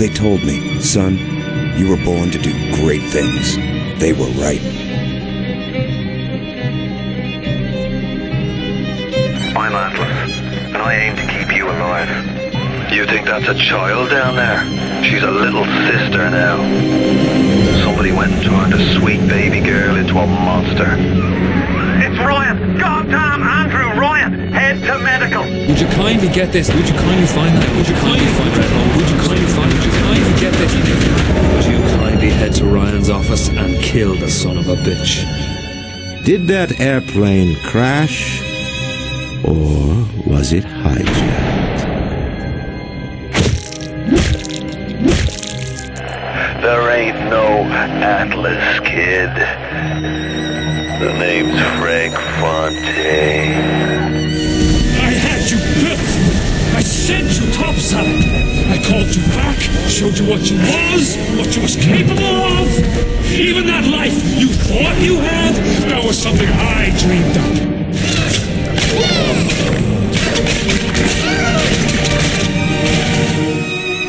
They told me, son, you were born to do great things. They were right. I'm Atlas, and I aim to keep you alive. You think that's a child down there? She's a little sister now. Somebody went and turned a sweet baby girl into a monster. It's Ryan! Goddamn Andrew Ryan! Head to medical! Would you kindly get this? Would you kindly find that? Would you kindly find that? Would you kindly find it? Would you kindly get this? Would you kindly head to Ryan's office and kill the son of a bitch? Did that airplane crash? Or was it hijacked? There ain't no Atlas, kid. The name's Frank Fontaine. I had you built. I sent you topside. I called you back, showed you what you was capable of. Even that life you thought you had, that was something I dreamed up.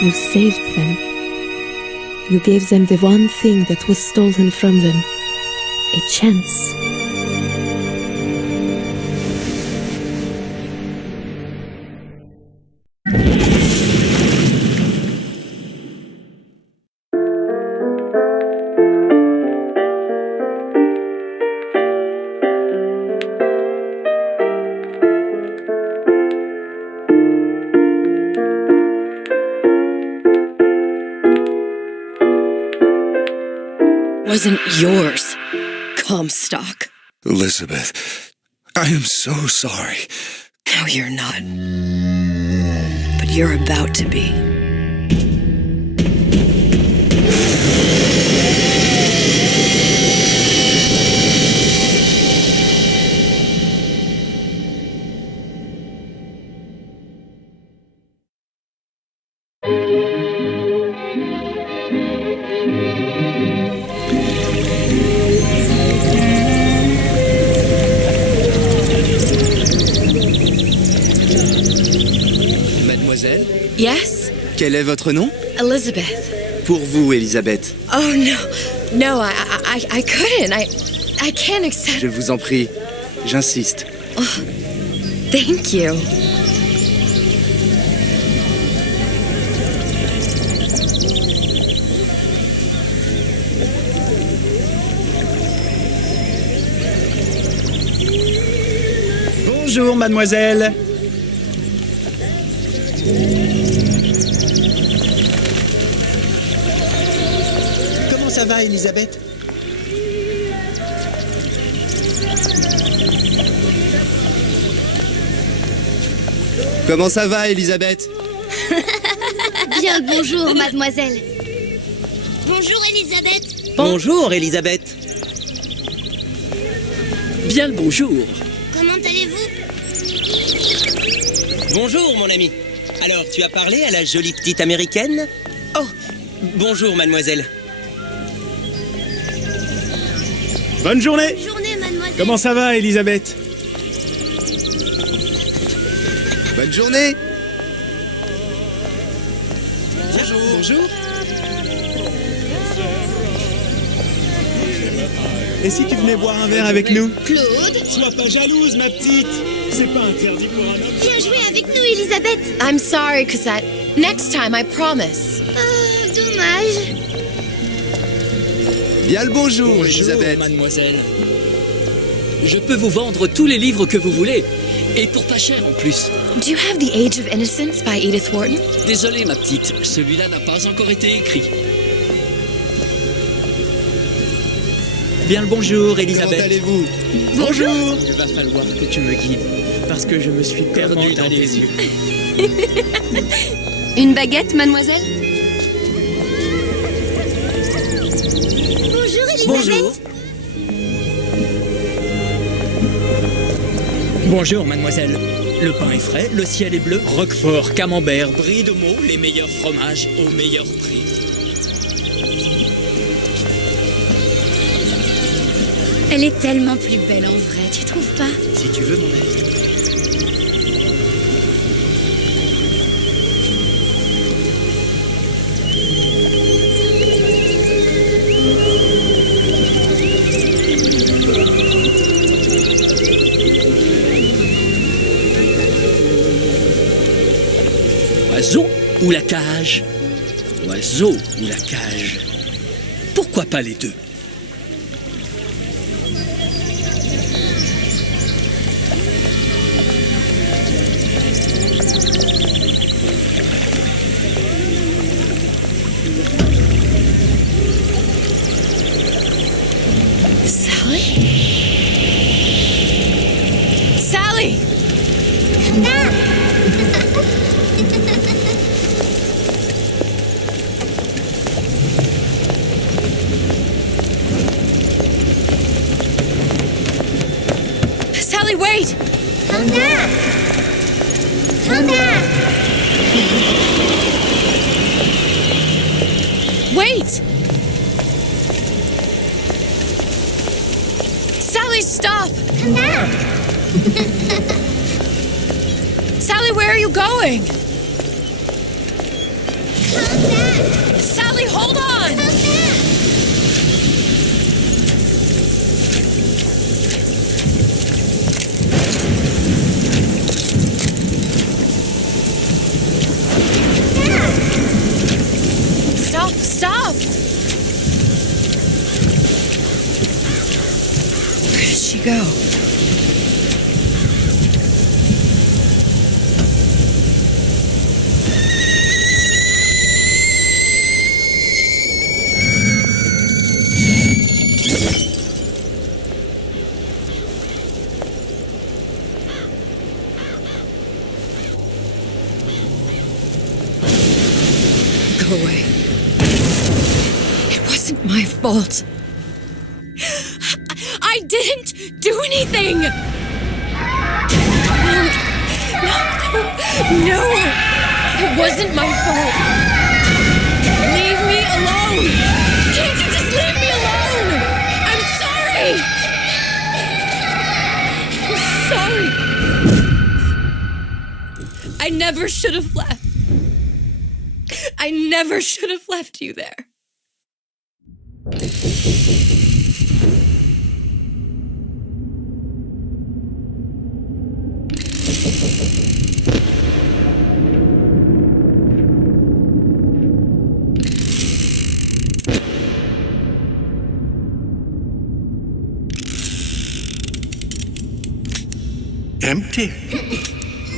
You saved them. You gave them the one thing that was stolen from them. A chance. Wasn't yours, Comstock. Elizabeth, I am so sorry. No, you're not. But you're about to be. Mademoiselle? Yes? Quel est votre nom? Elizabeth. Pour vous, Elisabeth. Oh, no. No, I couldn't. I can't accept... Je vous en prie. J'insiste. Oh, thank you. Bonjour, mademoiselle. Comment ça va, Elisabeth? Comment ça va, Elisabeth? Bien le bonjour, mademoiselle. Bonjour, Elisabeth. Bonjour, Elisabeth. Bien le bonjour. Comment allez-vous? Bonjour, mon ami. Alors, tu as parlé à la jolie petite américaine? Oh, bonjour, mademoiselle. Bonne journée. Bonne journée, mademoiselle. Comment ça va, Elisabeth? Bonne journée. Bonjour. Bonjour. Et si tu venais boire un verre avec nous? Claude? Sois pas jalouse, ma petite. C'est pas interdit pour un homme. Viens jouer avec nous, Elisabeth. I'm sorry, Cosette. Next time, I promise. Dommage. Bien le bonjour, Elisabeth. Mademoiselle. Je peux vous vendre tous les livres que vous voulez. Et pour pas cher en plus. Do you have The Age of Innocence by Edith Wharton? Désolé, ma petite. Celui-là n'a pas encore été écrit. Bien le bonjour, Elisabeth. Comment allez-vous? Bonjour. Il va falloir que tu me guides, parce que je me suis perdu dans tes yeux. Une baguette, mademoiselle? Bonjour, Elisabeth. Bonjour. Bonjour, mademoiselle. Le pain est frais, le ciel est bleu, Roquefort, Camembert, Brie de Meaux, les meilleurs fromages au meilleur prix. Elle est tellement plus belle en vrai, tu trouves pas? Si tu veux mon avis. la cage? L'oiseau ou la cage? Pourquoi pas les deux? Sally! Sally, wait! Come back! Come back! Wait! Sally, stop! Come back! Sally, where are you going? Come back! Sally, hold on! Come back! Stop! Stop! Where did she go? Go away. It wasn't my fault. I didn't do anything! No! It wasn't my fault! Leave me alone! Can't you just leave me alone? I'm sorry! I'm sorry! I never should have left. I never should have left you there. Empty?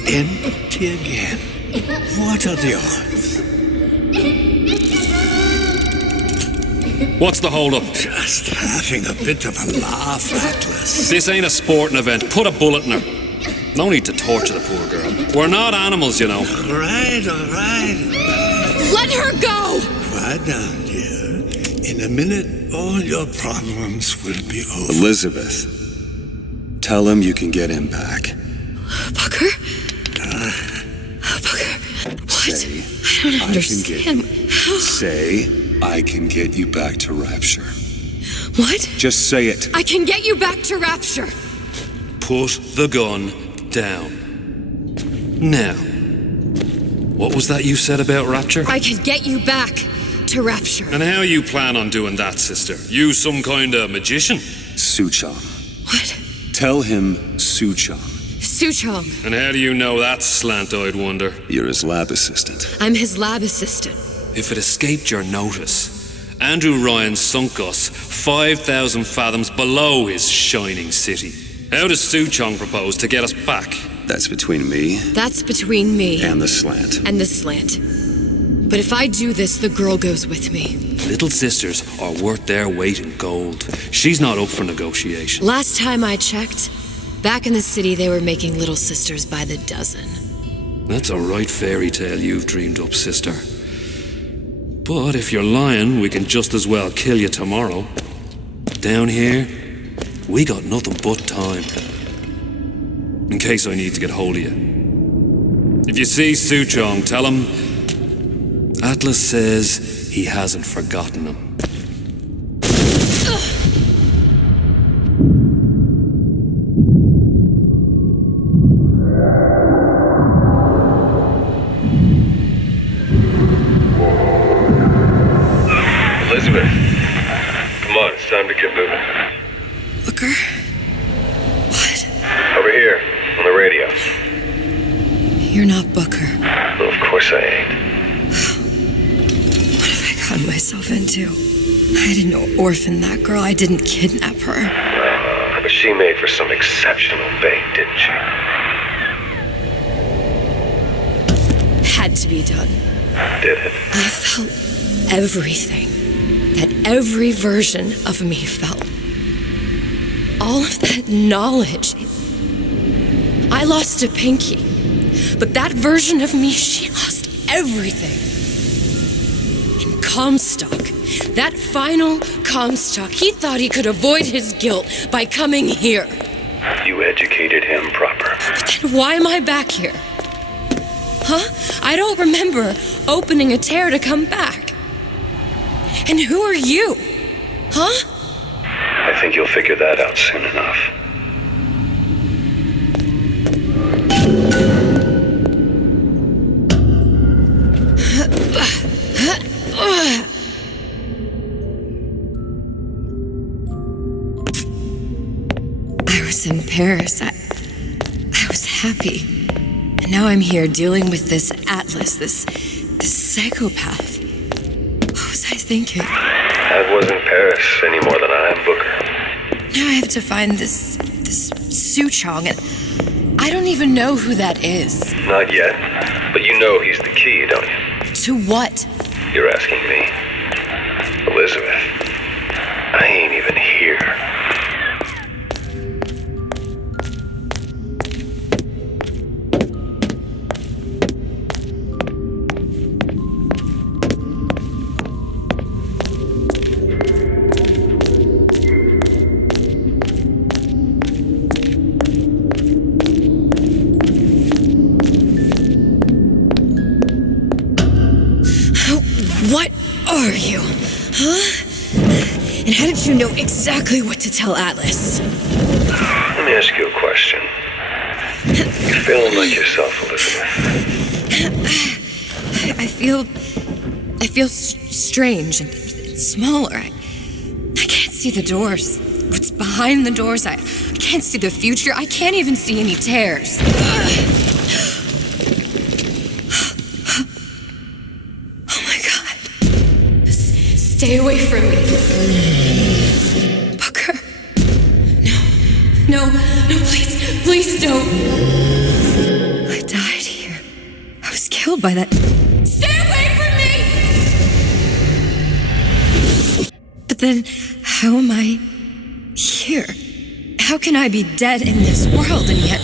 Empty again. What are the odds? What's the hold-up? Just having a bit of a laugh, Atlas. This ain't a sporting event. Put a bullet in her. No need to torture the poor girl. We're not animals, you know. All right. Let her go! Quiet down, dear. In a minute, all your problems will be over. Elizabeth, tell him you can get him back. Booker? Booker, what? Say, I don't understand. How? Say, I can get you back to Rapture. What? Just say it. I can get you back to Rapture. Put the gun down. Now, what was that you said about Rapture? I can get you back to Rapture. And how you plan on doing that, sister? You some kind of magician? Suchong. What? Tell him Suchong. Suchong. And how do you know that, slant-eyed wonder? You're his lab assistant. I'm his lab assistant. If it escaped your notice, Andrew Ryan sunk us 5,000 fathoms below his shining city. How does Suchong propose to get us back? That's between me. That's between me. And the slant. And the slant. But if I do this, the girl goes with me. Little sisters are worth their weight in gold. She's not up for negotiation. Last time I checked, back in the city they were making little sisters by the dozen. That's a right fairy tale you've dreamed up, sister. But if you're lying, we can just as well kill you tomorrow. Down here, we got nothing but time. In case I need to get hold of you. If you see Suchong, tell him Atlas says he hasn't forgotten him. Elizabeth, come on, it's time to get moving. Booker? What? Over here, on the radio. You're not Booker. Well, of course I ain't. myself into. I didn't orphan that girl. I didn't kidnap her. But she made for some exceptional bait, didn't she? Had to be done. Did it? I felt everything that every version of me felt. All of that knowledge. I lost a pinky, but that version of me, she lost everything. And Comstock, that final Comstock, he thought he could avoid his guilt by coming here. You educated him proper. But then why am I back here? Huh? I don't remember opening a tear to come back. And who are you? Huh? I think you'll figure that out soon enough. I was in Paris. I was happy. And now I'm here dealing with this Atlas, this psychopath. What was I thinking? I wasn't Paris any more than I am Booker. Now I have to find this Suchong, and I don't even know who that is. Not yet, but you know he's the key, don't you? To what? You're asking me. Elizabeth, I ain't even here. What are you? Huh? And how did you know exactly what to tell Atlas? Let me ask you a question. You feeling like yourself, Elizabeth? I feel strange and smaller. I can't see the doors. What's behind the doors? I can't see the future. I can't even see any tears. Stay away from me. Booker. No, please don't. I died here. I was killed by that. Stay away from me! But then, how am I here? How can I be dead in this world and yet...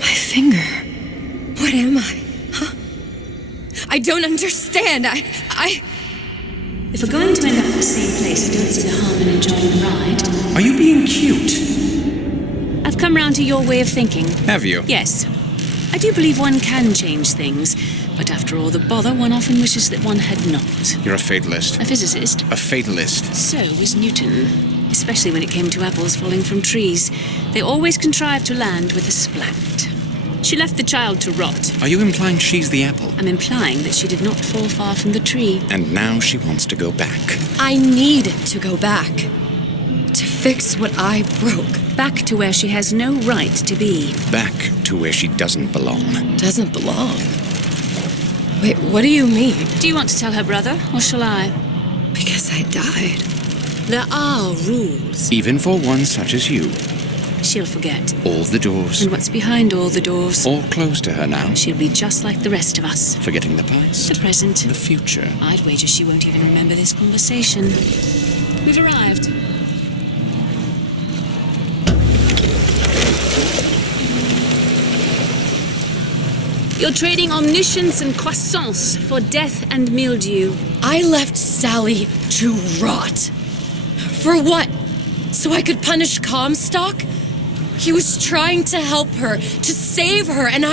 My finger. What am I? I don't understand. If we're going to end up at the same place, I don't see the harm in enjoying the ride. Are you being cute? I've come round to your way of thinking. Have you? Yes. I do believe one can change things, but after all the bother, one often wishes that one had not. You're a fatalist. A physicist? A fatalist. So was Newton. Especially when it came to apples falling from trees. They always contrived to land with a splat. She left the child to rot. Are you implying she's the apple? I'm implying that she did not fall far from the tree. And now she wants to go back. I need to go back. To fix what I broke. Back to where she has no right to be. Back to where she doesn't belong. Doesn't belong? Wait, what do you mean? Do you want to tell her brother, or shall I? Because I died. There are rules. Even for one such as you. She'll forget. All the doors. And what's behind all the doors? All closed to her now. She'll be just like the rest of us. Forgetting the past. The present. The future. I'd wager she won't even remember this conversation. We've arrived. You're trading omniscience and croissance for death and mildew. I left Sally to rot. For what? So I could punish Comstock? He was trying to help her, to save her, and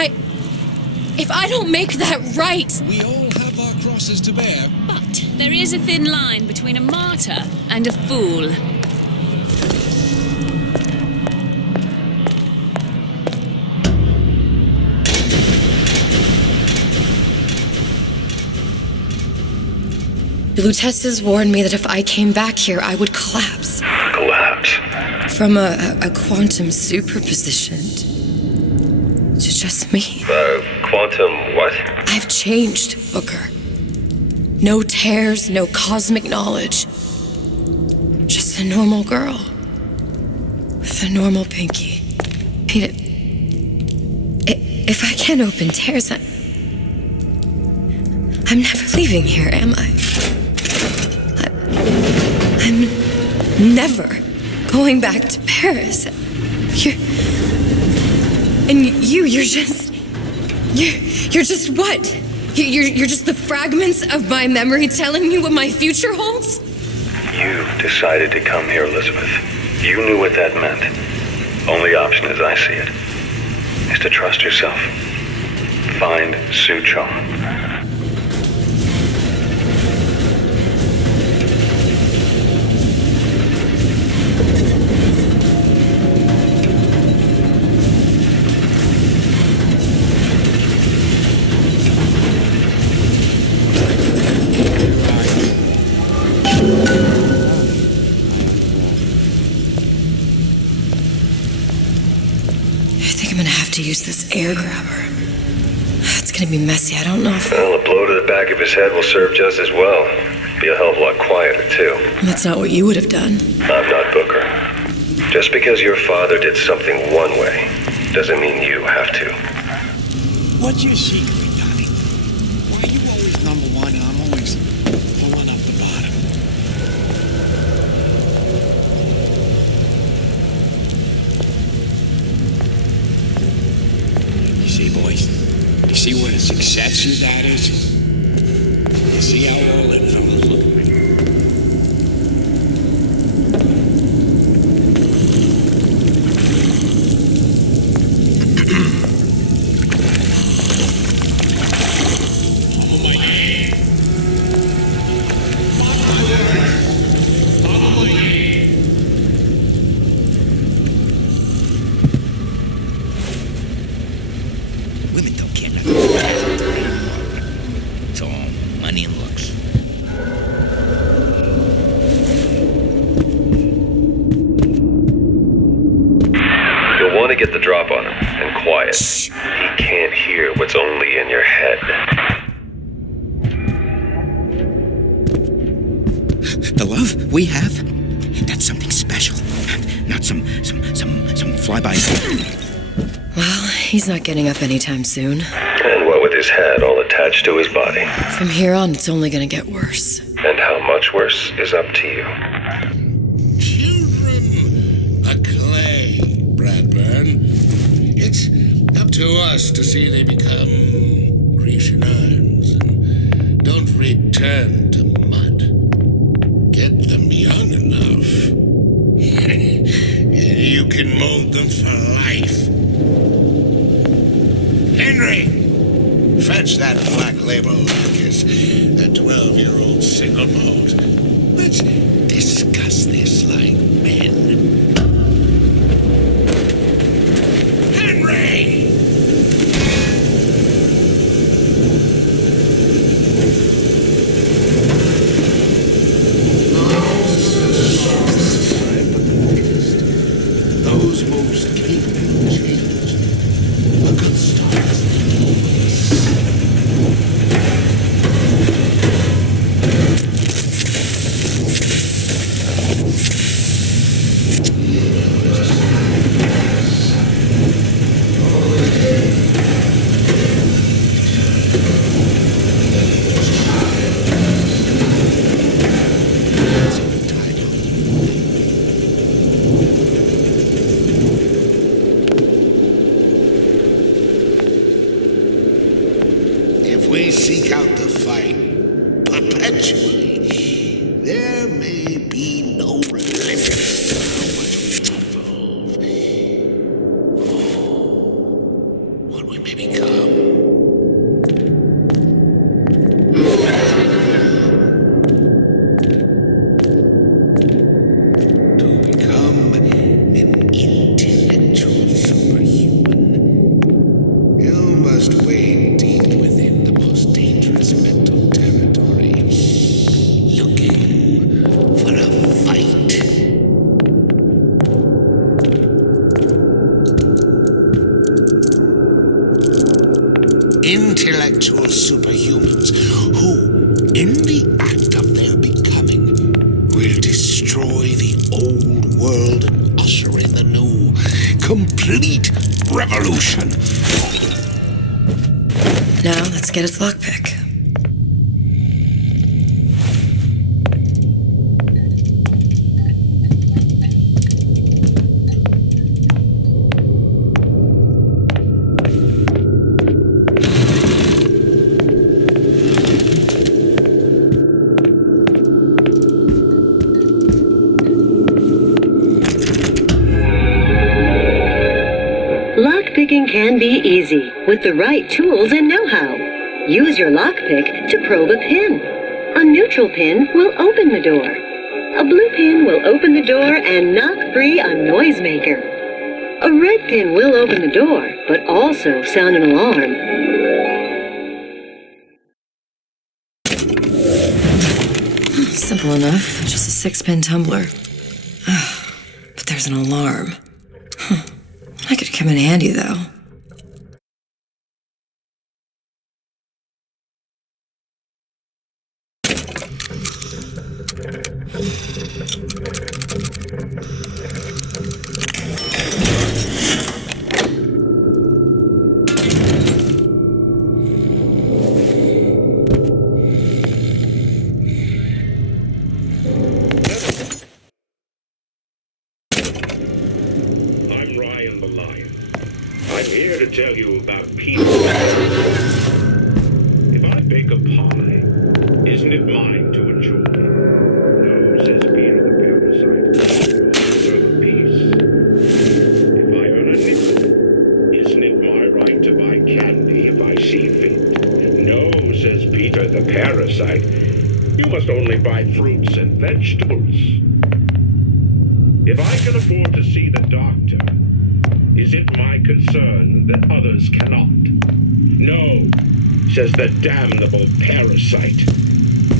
if I don't make that right... We all have our crosses to bear. But there is a thin line between a martyr and a fool. The Lutesses warned me that if I came back here, I would collapse. Collapse? From a quantum superposition to just me. A Quantum what? I've changed, Booker. No tears, no cosmic knowledge. Just a normal girl. With a normal pinky. Pete, if I can't open tears, I'm never leaving here, am I? I'm never going back to Paris. You're just what? You're just the fragments of my memory telling me what my future holds? You decided to come here, Elizabeth. You knew what that meant. Only option, as I see it, is to trust yourself. Find Suchong. To use this air grabber. It's gonna be messy. I don't know if... Well, a blow to the back of his head will serve just as well. Be a hell of a lot quieter, too. That's not what you would have done. I'm not Booker. Just because your father did something one way, doesn't mean you have to. What's your secret, Donnie? Why are you always number one and I'm always pulling up the bottom? Boys, you see what a success your dad is? You see how all that fellas look at me? Get the drop on him, and quiet. He can't hear what's only in your head. The love we have, that's something special. Not some flyby. Well, he's not getting up anytime soon. And what with his head all attached to his body. From here on, it's only gonna get worse. And how much worse is up to you. Children are clay, Bradburn. It's up to us to see they become Grecian urns and don't return to mud. Get them young enough. You can mold them for life. Henry, fetch that black label Lucas, the 12-year-old single malt. Let's discuss this like men. Henry! Those most capable change. A good start. If we seek out the fight perpetually, there may be no limit to how much we evolve. What we may become. To become an intellectual superhuman, you must wade deep within the most dangerous mental territory, looking for a intellectual superhumans who, in the act of their becoming, will destroy the old world and usher in the new. Complete revolution. Now, let's get its lockpick. Lockpicking can be easy with the right tools and know-how. Use your lockpick to probe a pin. A neutral pin will open the door. A blue pin will open the door and knock free a noisemaker. A red pin will open the door, but also sound an alarm. Simple enough, just a 6-pin tumbler. But there's an alarm. That could come in handy, though. Tell you about Peter. If I bake a pie, isn't it mine to enjoy? No, says Peter the parasite. Serve a piece. If I earn a nickel, isn't it my right to buy candy if I see fit? No, says Peter the parasite. You must only buy fruits and vegetables. If I can afford to see the doctor, is it my concern that others cannot? No, says the damnable parasite.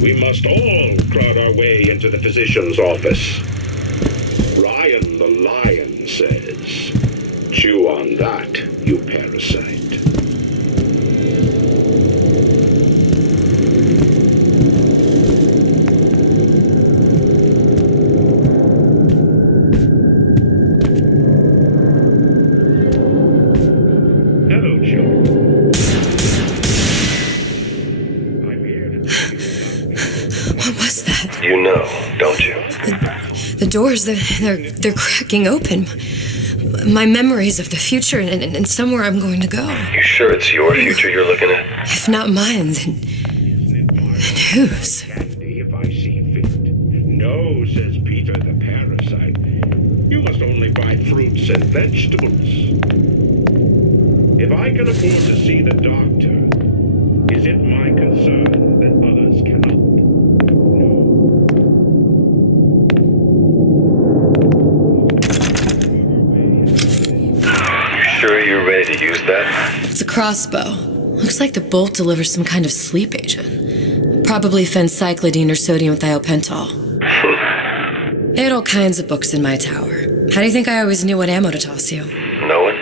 We must all crowd our way into the physician's office. Ryan the lion says, chew on that, you parasite. You know, don't you? The doors, they're cracking open. My memories of the future and somewhere I'm going to go. You sure it's your future you're looking at? If not mine, then whose? If I see fit. No, says Peter the parasite. You must only buy fruits and vegetables. If I can afford to see the doctor, is it my concern that others cannot? Sure you're ready to use that? It's a crossbow. Looks like the bolt delivers some kind of sleep agent. Probably phencyclidine or sodium thiopental. They had all kinds of books in my tower. How do you think I always knew what ammo to toss you? Knowing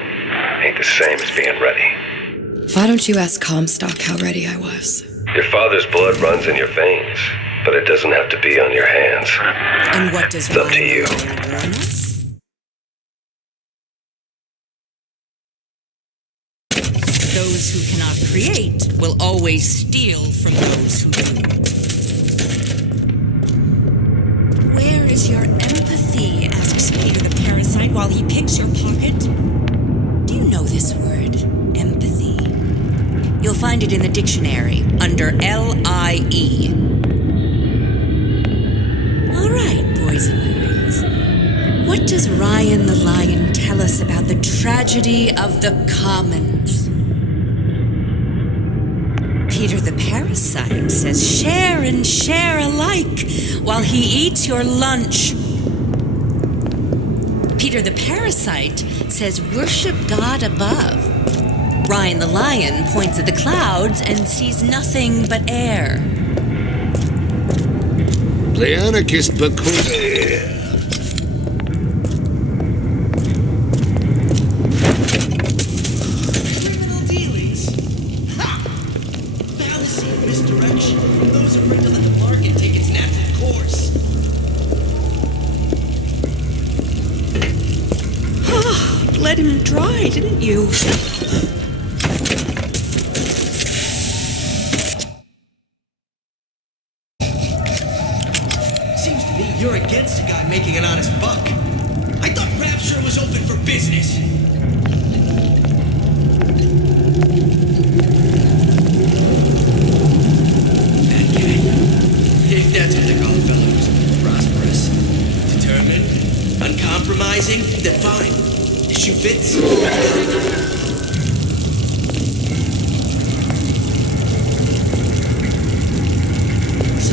ain't the same as being ready. Why don't you ask Comstock how ready I was? Your father's blood runs in your veins, but it doesn't have to be on your hands. And what does it's up to you. Those who cannot create will always steal from those who do. Where is your empathy? Asks Peter the parasite while he picks your pocket. Do you know this word, empathy? You'll find it in the dictionary under L-I-E. All right, boys and girls. What does Ryan the lion tell us about the tragedy of the commons? Peter the parasite says share and share alike while he eats your lunch. Peter the parasite says worship God above. Ryan the lion points at the clouds and sees nothing but air. The anarchist because... misdirection from those afraid to let the market take its natural course. Let him dry, didn't you? Seems to me you're against a guy making an honest buck. I thought Rapture was open for business. That guy, if that's what they call a fellow who's prosperous, determined, uncompromising, then fine. Issue fits. So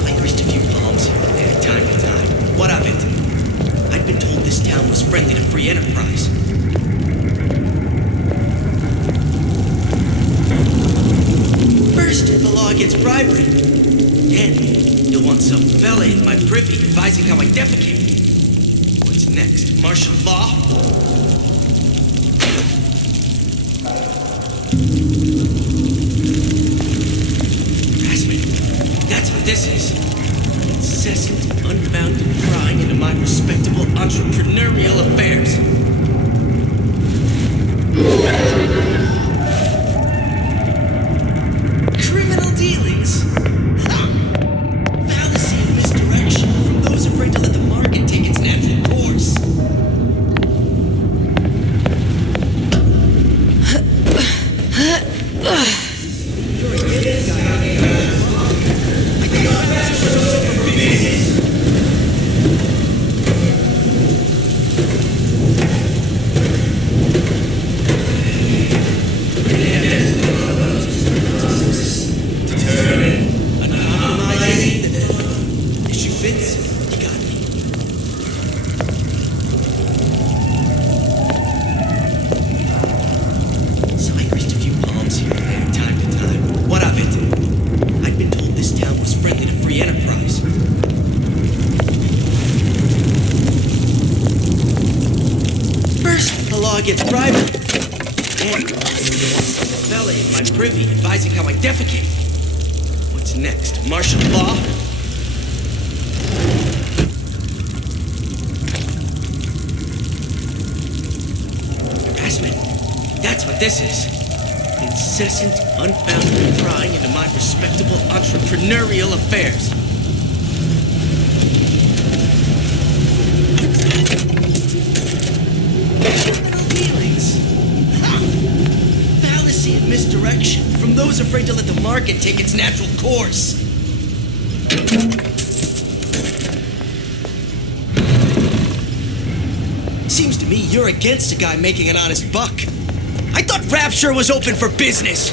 I graced a few palms here, time to time. What of it? I'd been told this town was friendly to free enterprise. First, the law against bribery. Then, you'll want some fella in my privy advising how I defecate. What's next? Martial law? That's what this is. Incessant, unbounded prying into my respectable entrepreneurial affairs. Criminal dealings? Ha! Fallacy and misdirection from those afraid to let the market take its natural course. Gets bribery. And fella in my privy advising how I defecate. What's next? Martial law? Harassment. That's what this is. Incessant, unbounded prying into my respectable entrepreneurial affairs. Misdirection from those afraid to let the market take its natural course. Seems to me you're against a guy making an honest buck. I thought Rapture was open for business.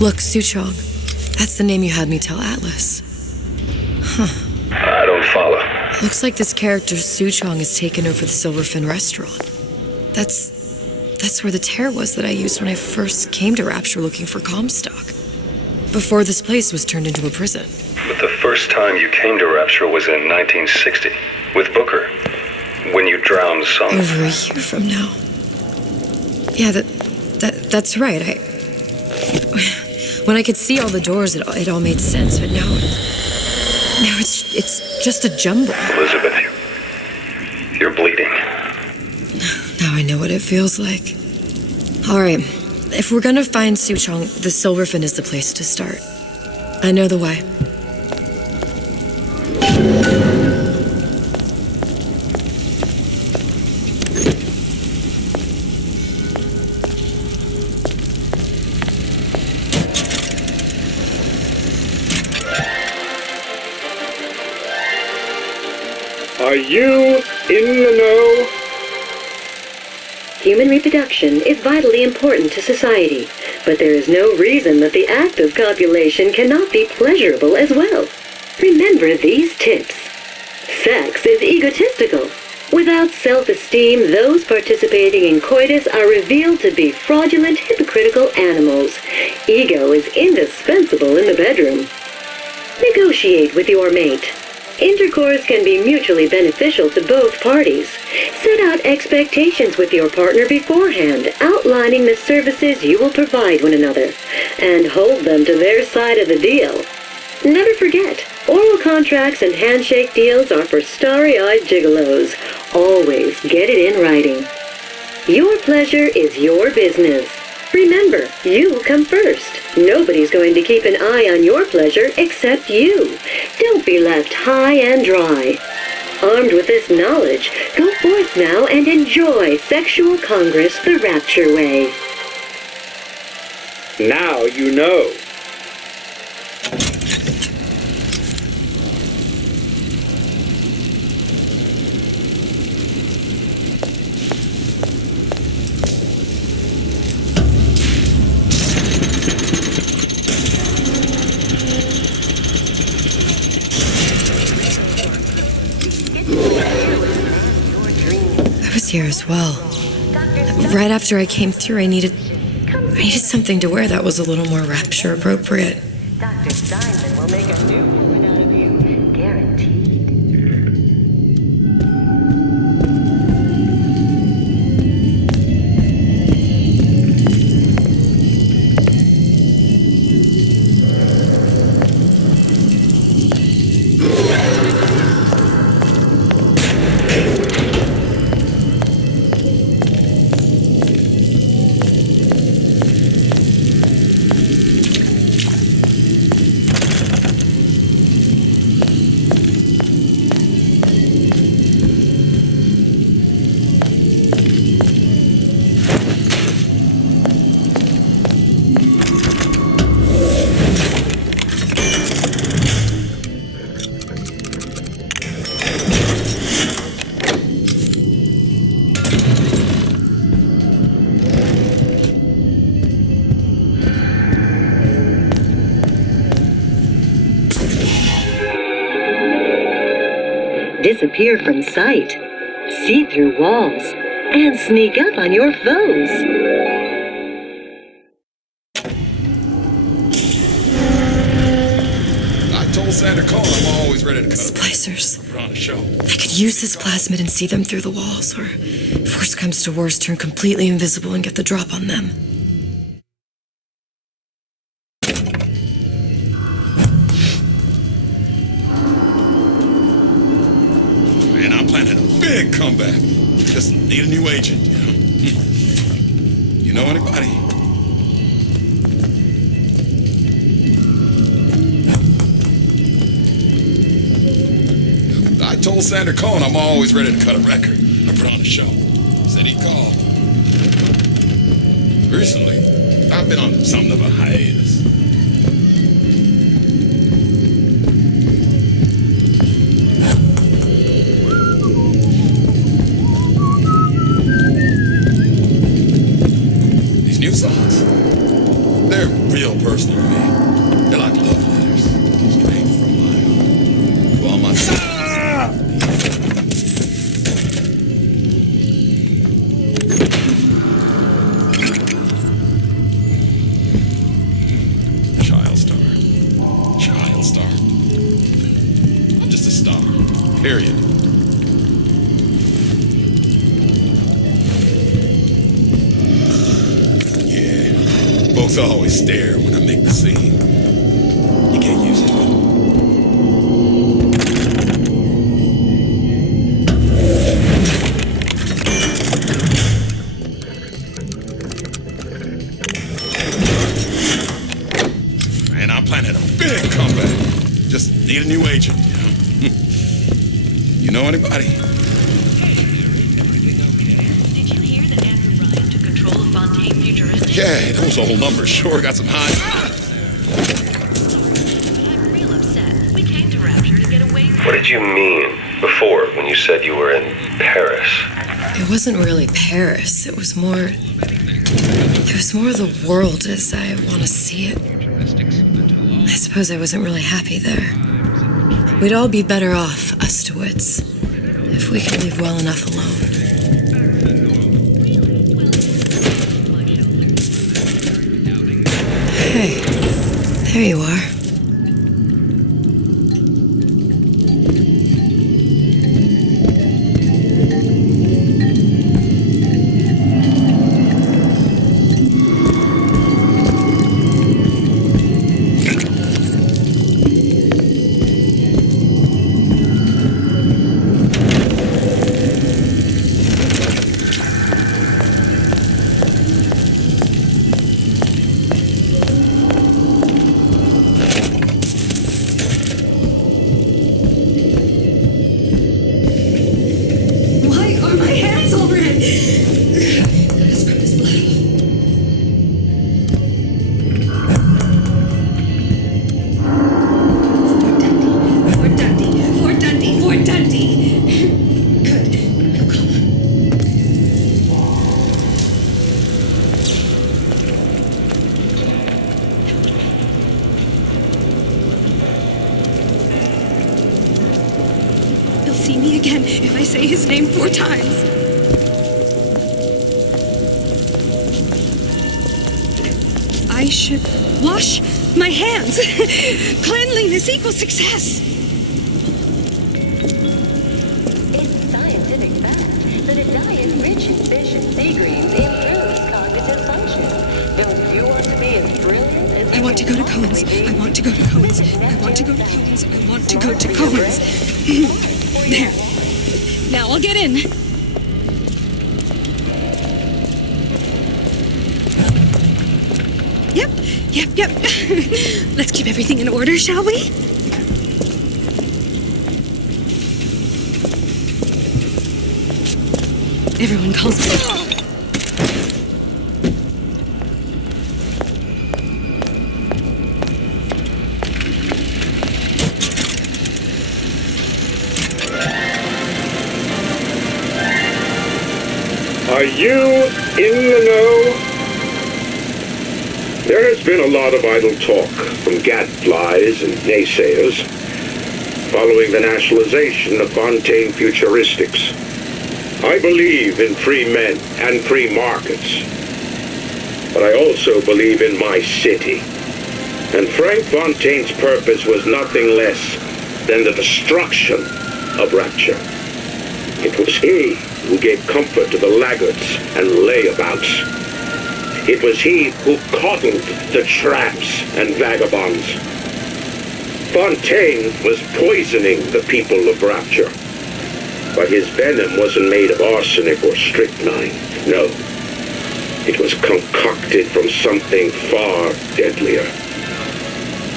Look, Suchong, that's the name you had me tell Atlas. Huh. I don't follow. Looks like this character Suchong has taken over the Silverfin restaurant. That's where the tear was that I used when I first came to Rapture looking for Comstock. Before this place was turned into a prison. But the first time you came to Rapture was in 1960, with Booker, when you drowned some... Over a year from now. Yeah, that's right. When I could see all the doors, it all made sense, but now it's just a jumble. Elizabeth, you're bleeding. Now I know what it feels like. All right, if we're gonna find Suchong, the Silverfin is the place to start. I know the way. Are you in the know? Human reproduction is vitally important to society, but there is no reason that the act of copulation cannot be pleasurable as well. Remember these tips. Sex is egotistical. Without self-esteem, those participating in coitus are revealed to be fraudulent, hypocritical animals. Ego is indispensable in the bedroom. Negotiate with your mate. Intercourse can be mutually beneficial to both parties. Set out expectations with your partner beforehand, outlining the services you will provide one another, and hold them to their side of the deal. Never forget, oral contracts and handshake deals are for starry-eyed gigolos. Always get it in writing. Your pleasure is your business. Remember, you come first. Nobody's going to keep an eye on your pleasure except you. Don't be left high and dry. Armed with this knowledge, go forth now and enjoy Sexual Congress the Rapture way. Now you know. Here as well. Right after I came through, I needed something to wear that was a little more Rapture appropriate. Dr. Steinman will make a new woman out of you, guaranteed. Disappear from sight, see through walls, and sneak up on your foes. I told Santa Claus I'm always ready to cut. Splicers. Put on a show. I could use this plasmid and see them through the walls, or if worst comes to worst, turn completely invisible and get the drop on them. Man, I'm planning a big comeback. Just need a new agent, you know? You know anybody? I told Sander Cohen I'm always ready to cut a record. I put on a show. Said he'd call. Recently, I've been on something of a hiatus. These new songs, they're real personal to me. They're like love letters, straight from my heart. To all my dogs always stare when I make the scene. You can't use it. And I'm planning a big comeback. Just need a new agent, you know? You know anybody? Yeah, those old numbers sure got some high. I'm real upset. We came to Rapture to get away from... What did you mean before when you said you were in Paris? It wasn't really Paris. It was more the world as I want to see it. I suppose I wasn't really happy there. We'd all be better off, us DeWitts, if we could leave well enough alone. Hey, there you are. See me again if I say his name 4 times. I should wash my hands. Cleanliness equals success. It's scientific fact that a diet rich in fish and sea greens improves cognitive function. Don't you want to be as brilliant as... I want to go to Cohen's. I want to go to Cohen's. I want to go to Cohen's. I want to go to Cohen's. There. Now I'll get in. Yep. Let's keep everything in order, shall we? Everyone calls me... Are you in the know? There has been a lot of idle talk from gadflies and naysayers following the nationalization of Fontaine Futuristics. I believe in free men and free markets, but I also believe in my city. And Frank Fontaine's purpose was nothing less than the destruction of Rapture. It was he who gave comfort to the laggards and layabouts. It was he who coddled the tramps and vagabonds. Fontaine was poisoning the people of Rapture, but his venom wasn't made of arsenic or strychnine. No, it was concocted from something far deadlier.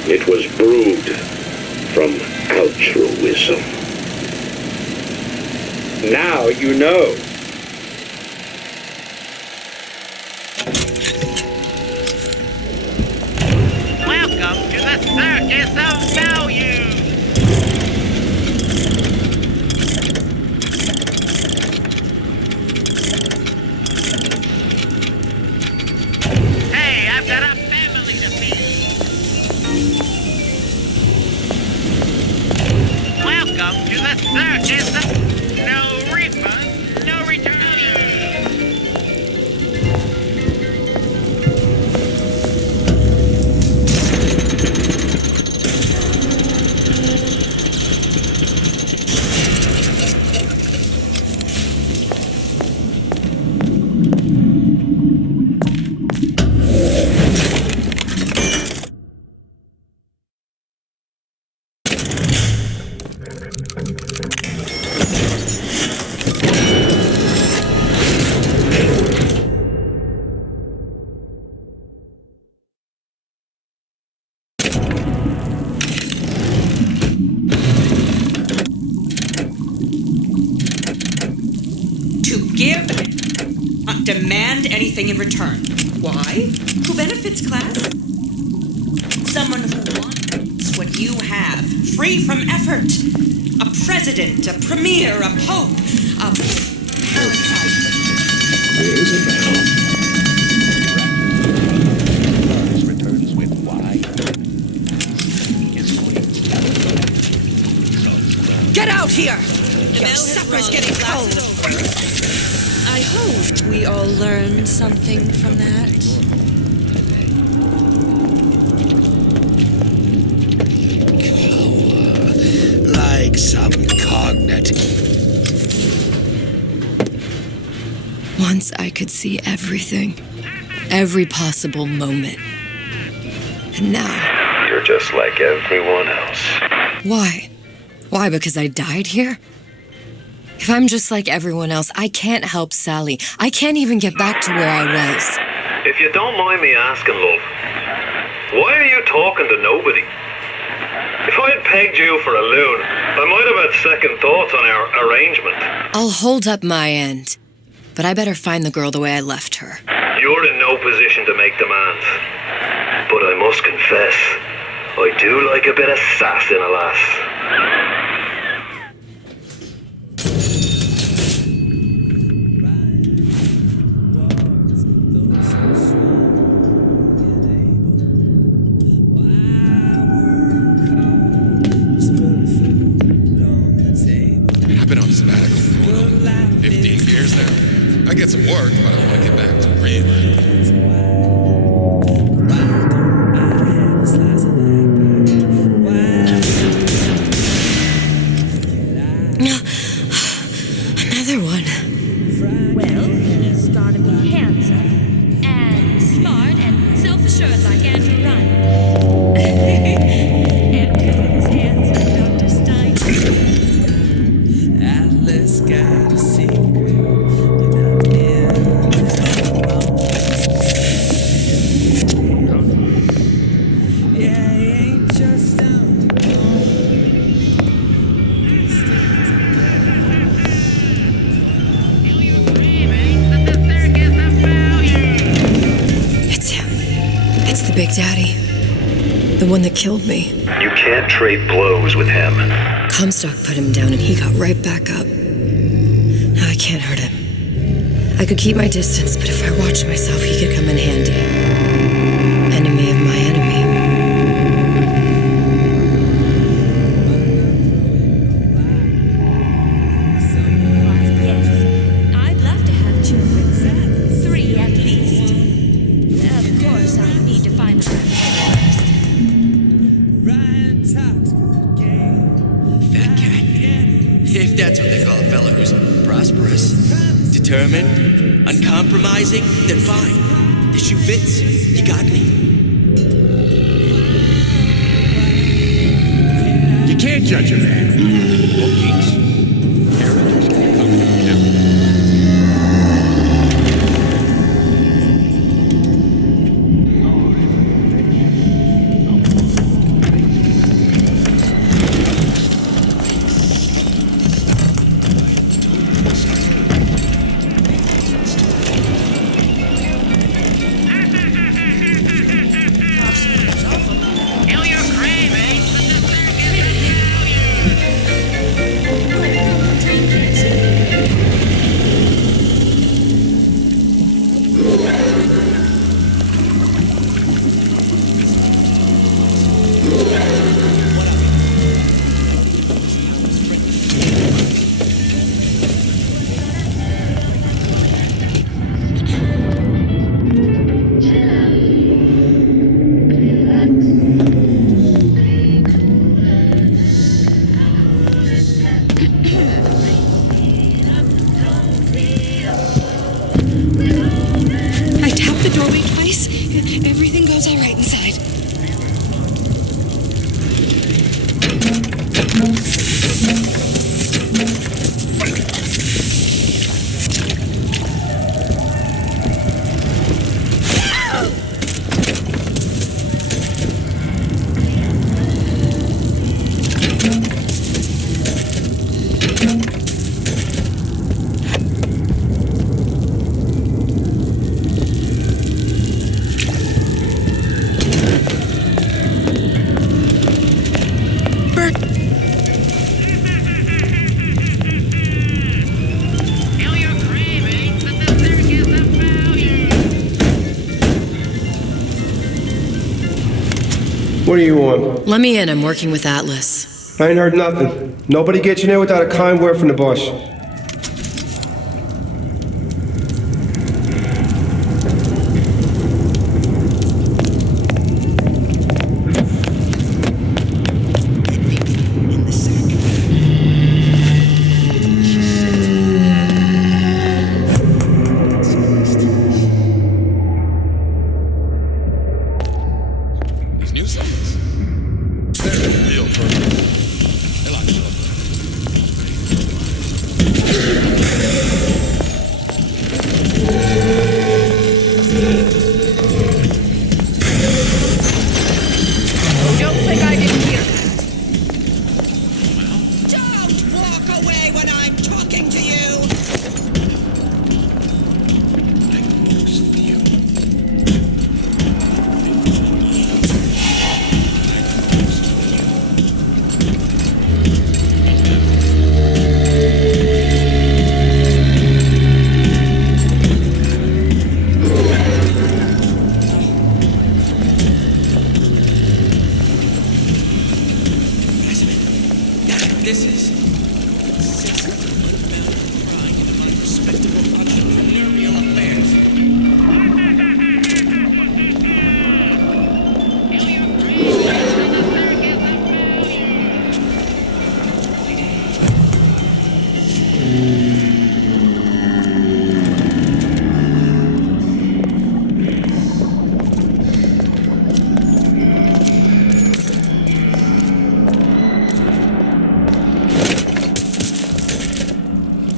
It was brewed from altruism. Now you know. Welcome to the Circus of Value. Hey, I've got a family to feed. Welcome to the Circus of... No refund, no return. Give. Demand anything in return. Why? Who benefits, class? Someone who wants what you have, free from effort. A president, a premier, a pope, a parasite. Returns with Y. Get out here! Your supper's getting cold. I hope we all learned something from that. Like some cognitive. Once I could see everything. Every possible moment. And now... You're just like everyone else. Why? Why, because I died here? If I'm just like everyone else, I can't help Sally. I can't even get back to where I was. If you don't mind me asking, love, why are you talking to nobody? If I had pegged you for a loon, I might have had second thoughts on our arrangement. I'll hold up my end. But I better find the girl the way I left her. You're in no position to make demands. But I must confess, I do like a bit of sass in a lass. I've been on sabbatical for 15 years now. I get some work, but I want to get back to real. Another one. Well, he's gotta be handsome and smart and self-assured like Andrew Ryan. And his hands on Dr. Stein. Atlas got a secret without yeah, he ain't just down the It's him. It's the Big Daddy. The one that killed me. You can't trade blows with him. Comstock put him down and he got right back up. Now I can't hurt him. I could keep my distance, but if I watched myself, he could come in handy. Enemy of my enemy. Yes, I'd love to have children. 3 at least. Of course, I need to find the right first. fat cat. If that's what they call a fella who's prosperous, determined, uncompromising, then fine. The shoe fits. You got me. You can't judge a man. Bookies. Characters can come from him. I tapped the doorway twice. Everything goes all right inside. What do you want? Let me in. I'm working with Atlas. I ain't heard nothing. Nobody gets in here without a kind word from the boss. These new settings. They're real perfect. They like to love Oh, don't think I didn't hear that. Don't walk away when I'm talking to you! This is incessant, unbounded prying into my respectable entrepreneurial affairs.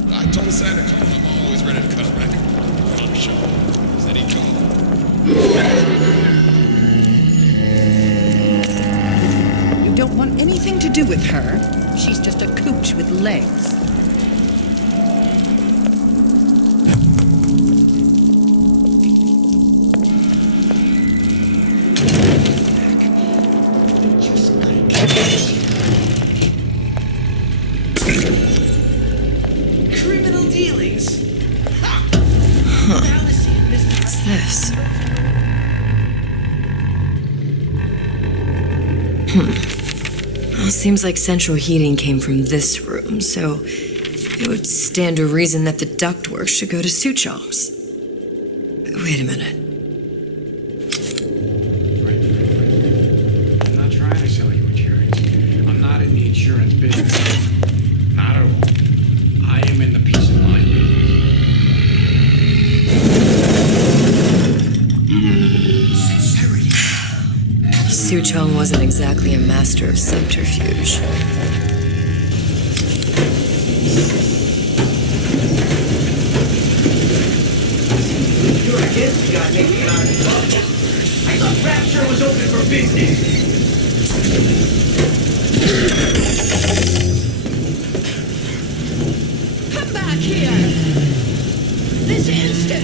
I told Santa Claus I'm always ready to cut a record. I'm sure. Said he'd come. You don't want anything to do with her. She's just a cooch with legs. Criminal dealings? What's this? Well, seems like central heating came from this room, so it would stand to reason that the ductwork should go to Suchong's. Wait a minute. I'm not trying to sell you insurance. I'm not in the insurance business. Not at all. I am in the peace of mind business. Suchong wasn't exactly a master of subterfuge. You're against the guy making an iron club. I thought Rapture was open for business. Come back here! This instant!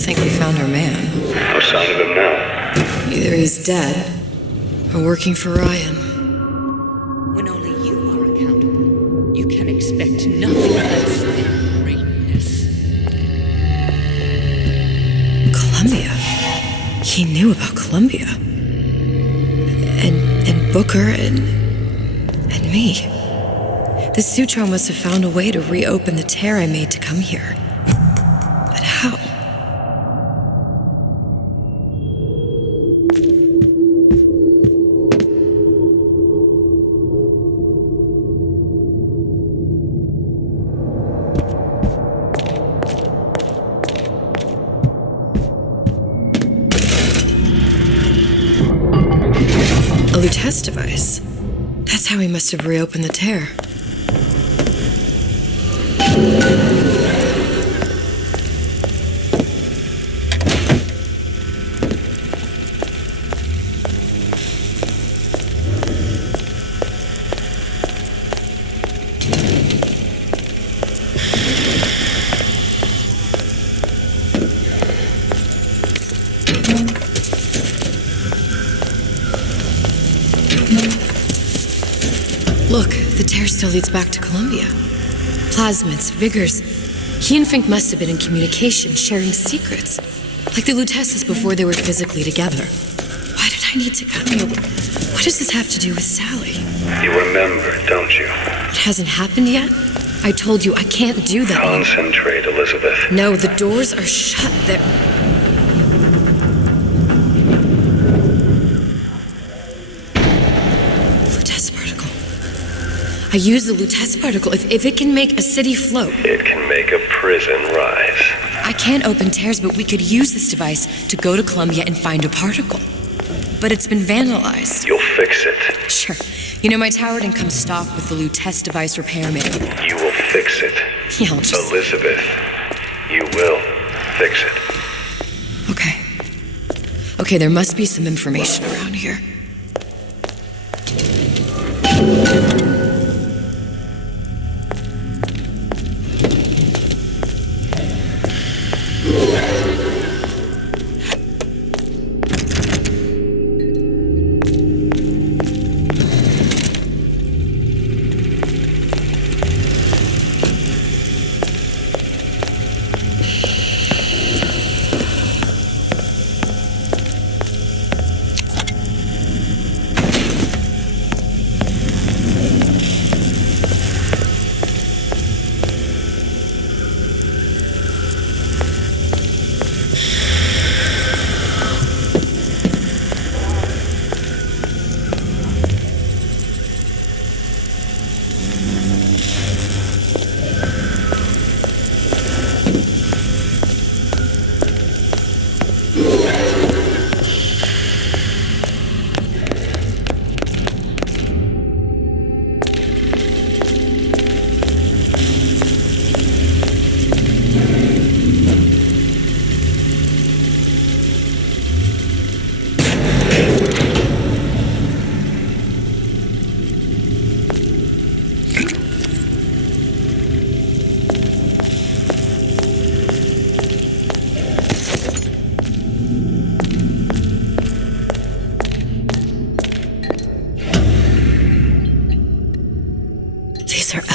Think we found our man. No sign of him now. Either he's dead or working for Ryan. When only you are accountable, you can expect nothing less than greatness. Columbia. He knew about Columbia. And Booker and me. The Suchong must have found a way to reopen the tear I made to come here. But how? Lutece device. That's how he must have reopened the tear. Look, the tear still leads back to Columbia. Plasmids, vigors. He and Fink must have been in communication, sharing secrets. Like the Luteces before they were physically together. Why did I need to cut me open? What does this have to do with Sally? You remember, don't you? It hasn't happened yet? I told you I can't do that. Concentrate, Elizabeth. No, the doors are shut. They're... Lutece particle. I use the Lutece particle. If it can make a city float... It can make a prison rise. I can't open tears, but we could use this device to go to Columbia and find a particle. But it's been vandalized. You'll fix it. Sure. You know, my tower didn't come stock with the Lutece device repair manual. You will fix it. Yeah, I'll just... Elizabeth, you will fix it. Okay. Okay, there must be some information around here.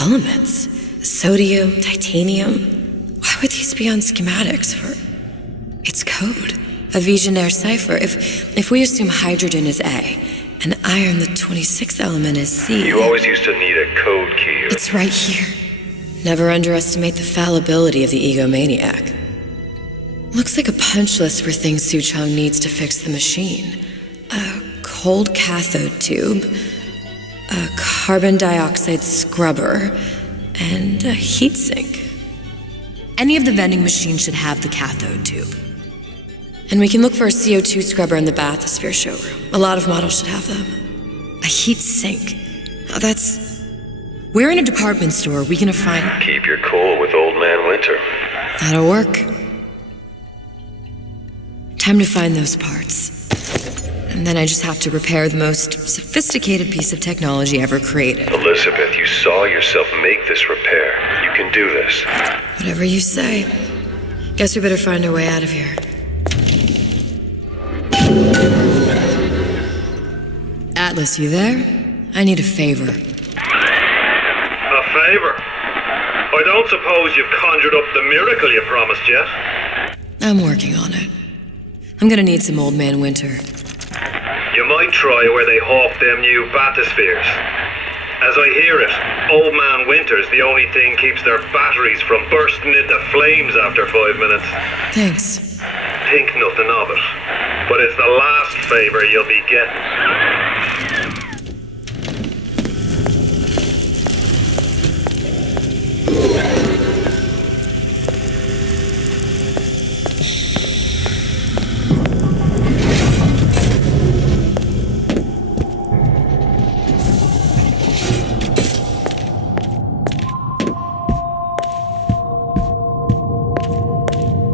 Elements. Sodium, titanium. Why would these be on schematics for... It's code. A Visionaire cipher. If we assume hydrogen is A, and iron, the 26th element, is C... You always used to need a code key. It's right here. Never underestimate the fallibility of the egomaniac. Looks like a punch list for things Suchong needs to fix the machine. A cold cathode tube... a carbon dioxide scrubber, and a heatsink. Any of the vending machines should have the cathode tube. And we can look for a CO2 scrubber in the bathysphere showroom. A lot of models should have them. A heatsink. Oh, that's... Where in a department store are we gonna find... Keep your cool with Old Man Winter. That'll work. Time to find those parts. And then I just have to repair the most sophisticated piece of technology ever created. Elizabeth, you saw yourself make this repair. You can do this. Whatever you say. Guess we better find our way out of here. Atlas, you there? I need a favor. A favor? I don't suppose you've conjured up the miracle you promised yet? I'm working on it. I'm gonna need some Old Man Winter. You might try where they hawk them new bathyspheres. As I hear it, Old Man Winter's the only thing keeps their batteries from bursting into flames after 5 minutes. Thanks. Think nothing of it. But it's the last favor you'll be getting.